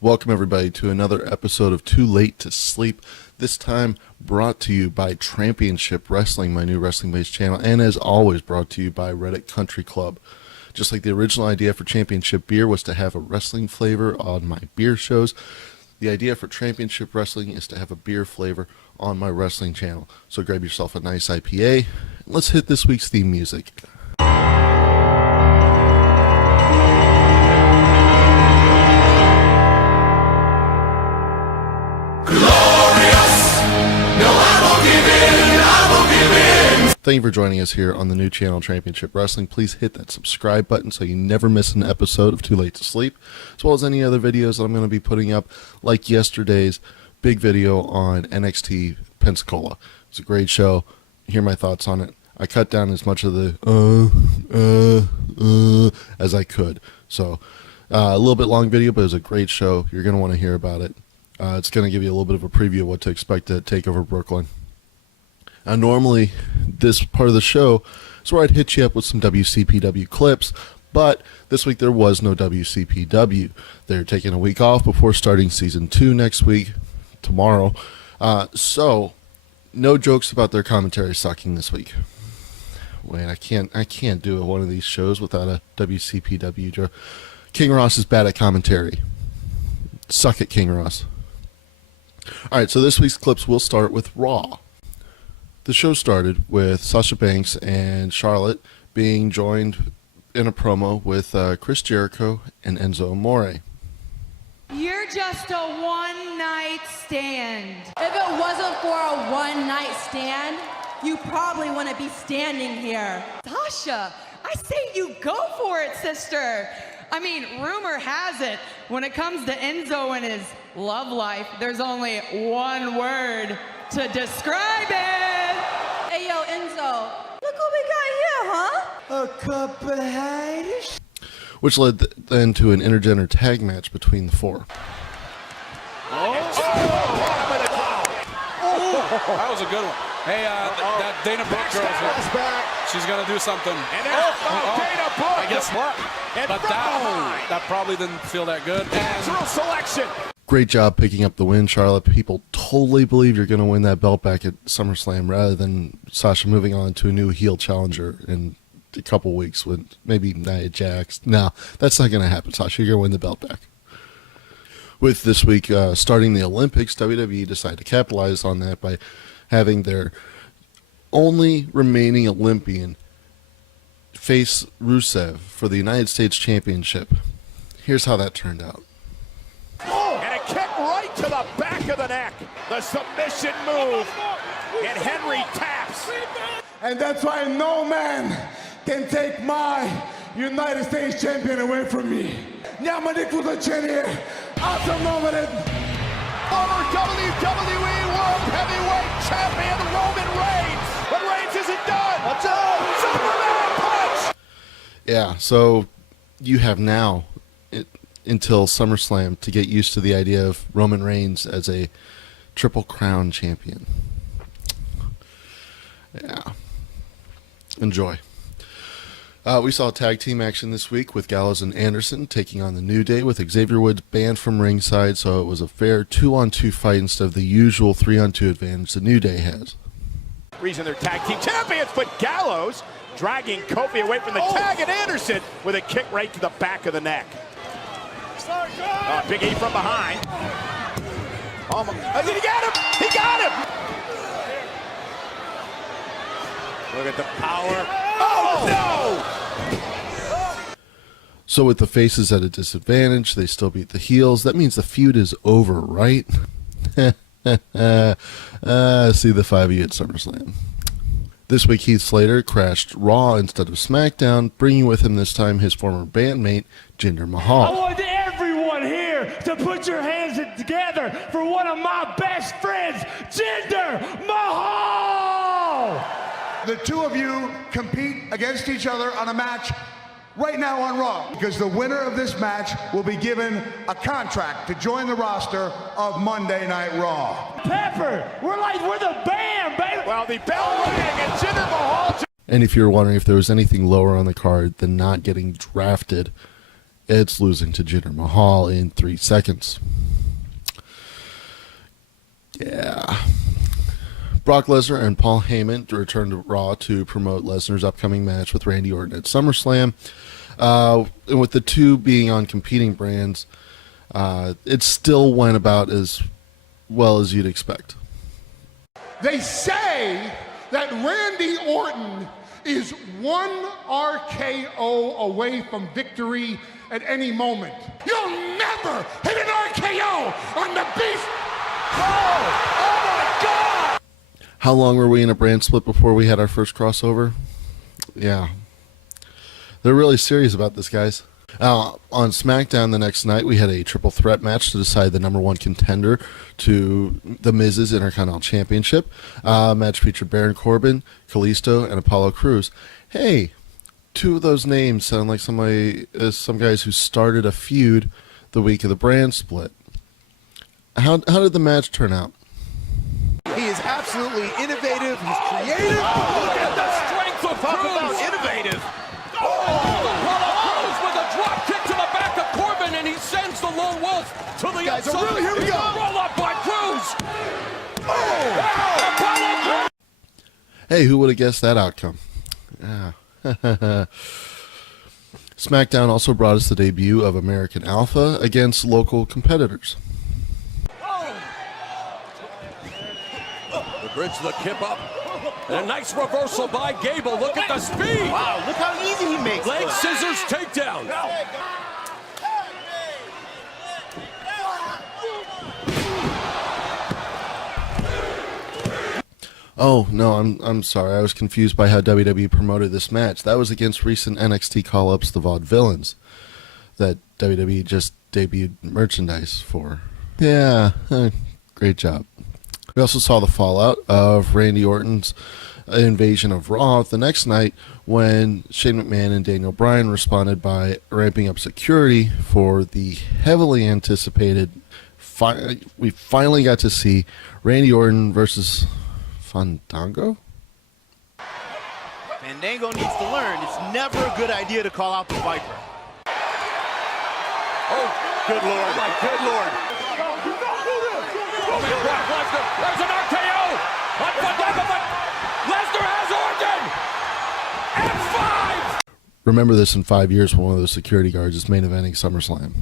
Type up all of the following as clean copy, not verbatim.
Welcome everybody to another episode of Too Late to Sleep, this time brought to you by Trampionship Wrestling, my new wrestling-based channel, and as always brought to you by Wreddit Country Club. Just like the original idea for Championship Beer was to have a wrestling flavor on my beer shows, the idea for Championship Wrestling is to have a beer flavor on my wrestling channel. So grab yourself a nice IPA, and let's hit this week's theme music. Thank you for joining us here on the new channel, Trampionship Wrestling. Please hit that subscribe button so you never miss an episode of Too Late to Sleep, as well as any other videos that I'm going to be putting up, like yesterday's big video on NXT Pensacola. It's a great show. Hear my thoughts on it. I cut down as much of the as I could. So a little bit long video, but it was a great show. You're going to want to hear about it. It's going to give you a little bit of a preview of what to expect at TakeOver Brooklyn. Normally, this part of the show is where I'd hit you up with some WCPW clips, but this week there was no WCPW. They're taking a week off before starting Season 2 next week, tomorrow. So, no jokes about their commentary sucking this week. Wait, I can't do one of these shows without a WCPW joke. King Ross is bad at commentary. Suck it, King Ross. Alright, so this week's clips will start with Raw. The show started with Sasha Banks and Charlotte being joined in a promo with Chris Jericho and Enzo Amore. You're just a one-night stand. If it wasn't for a one-night stand, you probably wouldn't be standing here. Sasha, I say you go for it, sister. I mean, rumor has it, when it comes to Enzo and his love life, there's only one word to describe it. Hey, yo, Enzo, look who we got here, huh? A couple of haters. Which led then to an intergender tag match between the four. That was a good one. Hey, that Dana Brooke girl, she's going to do something. And Dana Brooke. I guess what? But that probably didn't feel that good. Natural selection. Great job picking up the win, Charlotte. People totally believe you're going to win that belt back at SummerSlam rather than Sasha moving on to a new heel challenger in a couple weeks with maybe Nia Jax. No, that's not going to happen, Sasha. You're going to win the belt back. With this week starting the Olympics, WWE decided to capitalize on that by having their only remaining Olympian face Rusev for the United States Championship. Here's how that turned out. And a kick right to the back of the neck. The submission move. And Henry taps. And that's why no man can take my United States champion away from me. Няма никой значение. Аз съм номер един. Former WWE World Heavyweight Champion Roman Reigns. But Reigns isn't done. That's all. Superman punch. Yeah, so you have now until SummerSlam to get used to the idea of Roman Reigns as a Triple Crown champion. Yeah. Enjoy. We saw tag team action this week with Gallows and Anderson taking on the New Day with Xavier Woods banned from ringside, so it was a fair 2-on-2 fight instead of the usual 3-on-2 advantage the New Day has. Reason they're tag team champions, but Gallows dragging Kofi away from the tag, and Anderson with a kick right to the back of the neck. Big E from behind. He got him! He got him! Look at the power. Oh, no! So with the faces at a disadvantage, they still beat the heels. That means the feud is over, right? See the 5 of you at SummerSlam. This week, Heath Slater crashed Raw instead of SmackDown, bringing with him this time his former bandmate, Jinder Mahal. I want everyone here to put your hands together for one of my best friends, Jinder Mahal! The two of you compete against each other on a match right now on Raw, because the winner of this match will be given a contract to join the roster of Monday Night Raw. Pepper, we're the band, baby! Well, the bell rang and Jinder Mahal. And if you're wondering if there was anything lower on the card than not getting drafted It's losing to Jinder Mahal in 3 seconds. Yeah. Brock Lesnar and Paul Heyman returned to Raw to promote Lesnar's upcoming match with Randy Orton at SummerSlam. And with the two being on competing brands, it still went about as well as you'd expect. They say that Randy Orton is one RKO away from victory at any moment. You'll never hit an RKO on the Beast! Oh my God! How long were we in a brand split before we had our first crossover? Yeah. They're really serious about this, guys. On SmackDown the next night, we had a triple threat match to decide the number one contender to The Miz's Intercontinental Championship. Match featured Baron Corbin, Kalisto, and Apollo Crews. Hey, two of those names sound like some guys who started a feud the week of the brand split. How did the match turn out? He is absolutely innovative. He's creative. Look at the strength of Talk Cruz. About innovative. Apollo Crews with a drop kick to the back of Corbin, and he sends the Lone Wolf to the outside. Really, here we go. Roll up by Cruz. Oh. Apollo Crews. Hey, who would have guessed that outcome? Yeah. SmackDown also brought us the debut of American Alpha against local competitors. The bridge, the kip up. And a nice reversal by Gable. Look at the speed. Wow, look how easy he makes it. Leg scissors takedown. Oh, no, I'm sorry. I was confused by how WWE promoted this match. That was against recent NXT call-ups, the Vaudevillains, that WWE just debuted merchandise for. Yeah, great job. We also saw the fallout of Randy Orton's invasion of Raw the next night when Shane McMahon and Daniel Bryan responded by ramping up security for the heavily anticipated. We finally got to see Randy Orton versus Fandango? Fandango needs to learn it's never a good idea to call out the Viper. Oh, good Lord. My good Lord. Oh, man, Brock Lesnar. There's an RKO on Fandango, but Lesnar has Orton. F5. Remember this in 5 years when one of those security guards is main eventing SummerSlam.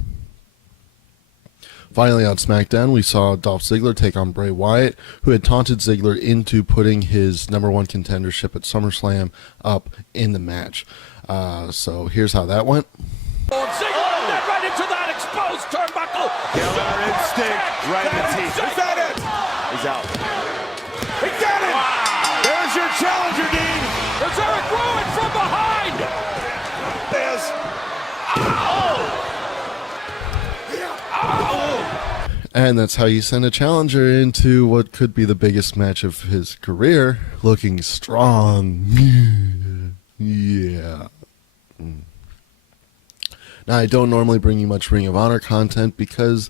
Finally, on SmackDown, we saw Dolph Ziggler take on Bray Wyatt, who had taunted Ziggler into putting his number one contendership at SummerSlam up in the match. So here's how that went. Ziggler right into that exposed turnbuckle. Killer instinct right in the teeth. Is that it? He's out. He got it. Wow. There's your challenger, Dean. There's Eric Rowan from behind. There's... And that's how you send a challenger into what could be the biggest match of his career, looking strong. Yeah. Now, I don't normally bring you much Ring of Honor content because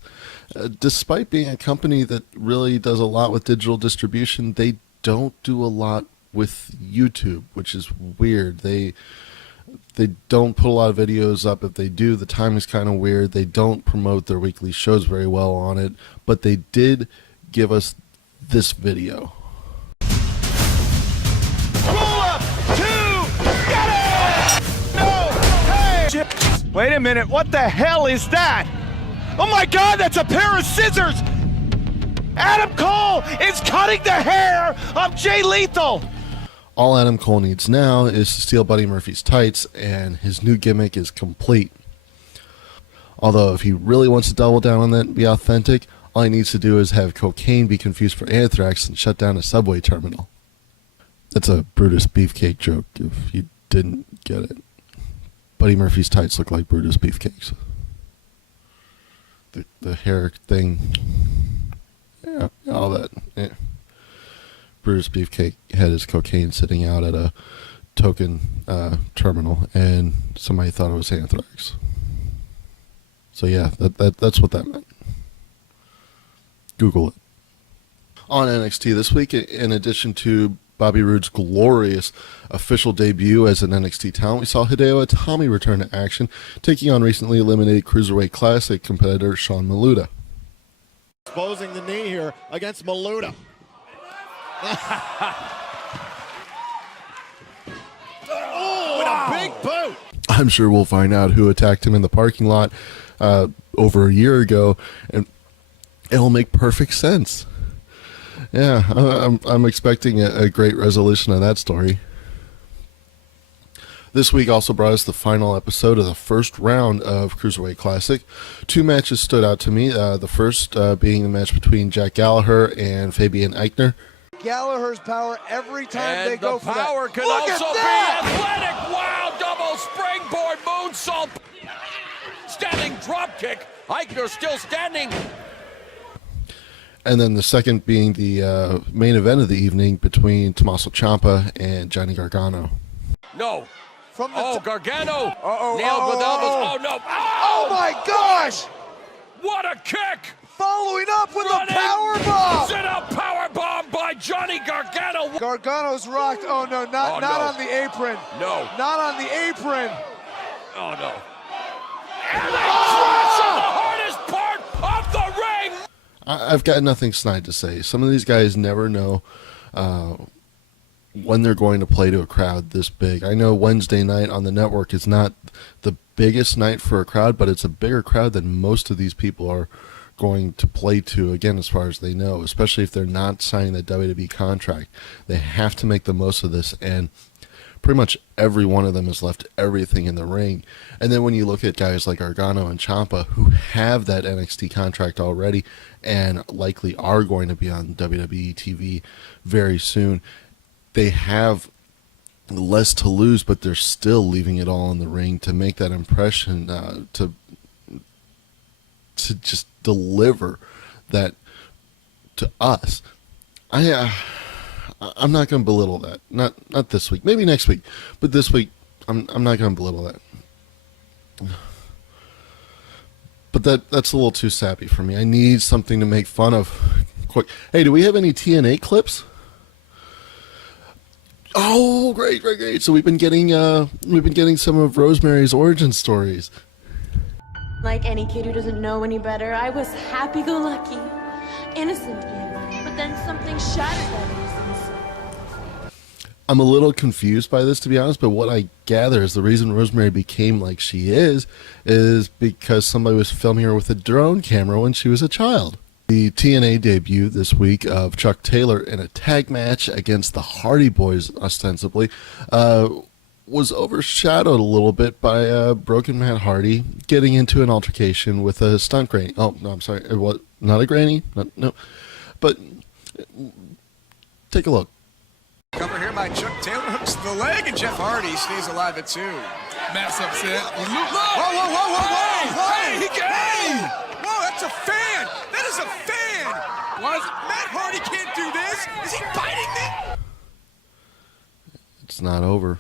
despite being a company that really does a lot with digital distribution, they don't do a lot with YouTube, which is weird. They don't put a lot of videos up. If they do, the timing's kind of weird. They don't promote their weekly shows very well on it, but they did give us this video. Roll up, 2, get it! No, hey! Wait a minute, what the hell is that? Oh my God, that's a pair of scissors! Adam Cole is cutting the hair of Jay Lethal! All Adam Cole needs now is to steal Buddy Murphy's tights, and his new gimmick is complete. Although, if he really wants to double down on that and be authentic, all he needs to do is have cocaine be confused for anthrax and shut down a subway terminal. That's a Brutus Beefcake joke, if you didn't get it. Buddy Murphy's tights look like Brutus Beefcakes. The hair thing, yeah, all that, yeah. Brutus Beefcake had his cocaine sitting out at a token terminal, and somebody thought it was anthrax. So yeah, that's what that meant. Google it. On NXT this week, in addition to Bobby Roode's glorious official debut as an NXT talent, we saw Hideo Itami return to action, taking on recently eliminated Cruiserweight Classic competitor Sean Maluda. Exposing the knee here against Maluda. Oh, with a big boot. I'm sure we'll find out who attacked him in the parking lot over a year ago, and it'll make perfect sense. Yeah, I'm expecting a great resolution of that story. This week also brought us the final episode of the first round of Cruiserweight Classic. Two matches stood out to me. The first being the match between Jack Gallagher and Fabian Eichner. Gallagher's power every time they go for that. And the power can Look also at be that! athletic. Wow, double springboard moonsault. Standing drop kick. Eichner still standing. And then the second being the main event of the evening between Tommaso Ciampa and Johnny Gargano. No. From the Gargano nailed with elbows. Oh, no. Oh my gosh! What a kick! Following up with Running. a power bomb! Sit up power bomb by Johnny Gargano. Gargano's rocked. Oh no, not on the apron. No. Not on the apron. Oh, no. And they crush on the hardest part of the ring. I've got nothing snide to say. Some of these guys never know when they're going to play to a crowd this big. I know Wednesday night on the network is not the biggest night for a crowd, but it's a bigger crowd than most of these people are going to play to, again, as far as they know, especially if they're not signing the WWE contract. They have to make the most of this, and pretty much every one of them has left everything in the ring. And then when you look at guys like Gargano and Ciampa, who have that NXT contract already and likely are going to be on WWE TV very soon, they have less to lose, but they're still leaving it all in the ring to make that impression, to just deliver that to us. I'm not going to belittle that. Not this week. Maybe next week, but this week I'm not going to belittle that. But that's a little too sappy for me. I need something to make fun of. Quick. Hey, do we have any TNA clips? Oh, great. So we've been getting some of Rosemary's origin stories. Like any kid who doesn't know any better, I was happy-go-lucky, innocent even. But then something shattered that innocence. I'm a little confused by this, to be honest, but what I gather is the reason Rosemary became like she is because somebody was filming her with a drone camera when she was a child. The TNA debut this week of Chuck Taylor in a tag match against the Hardy Boys, ostensibly, was overshadowed a little bit by Broken Matt Hardy getting into an altercation with a stunt granny. Oh, no, I'm sorry. It was not a granny. No. But take a look. Cover here by Chuck Taylor, hooks the leg, and Jeff Hardy stays alive at 2. Matt's upset. Whoa! Hey! Whoa, that's a fan! That is a fan! Matt Hardy can't do this! Is he biting me? It's not over.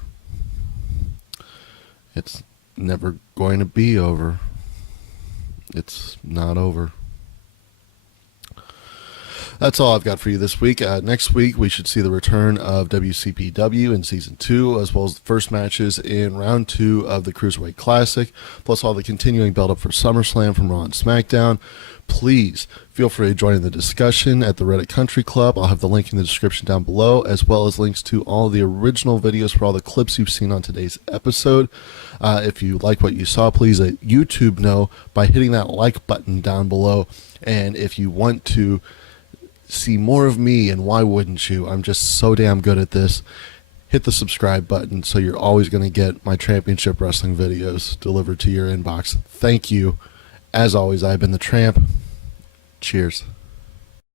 It's never going to be over. It's not over. That's all I've got for you this week. Next week, we should see the return of WCPW in Season 2, as well as the first matches in Round 2 of the Cruiserweight Classic, plus all the continuing build-up for SummerSlam from Raw and Smackdown. Please feel free to join in the discussion at the Reddit Country Club. I'll have the link in the description down below, as well as links to all the original videos for all the clips you've seen on today's episode. If you like what you saw, please let YouTube know by hitting that like button down below. And if you want to see more of me, and why wouldn't you? I'm just so damn good at this. Hit the subscribe button so you're always going to get my Trampionship Wrestling videos delivered to your inbox. Thank you. As always, I've been the Tramp. Cheers.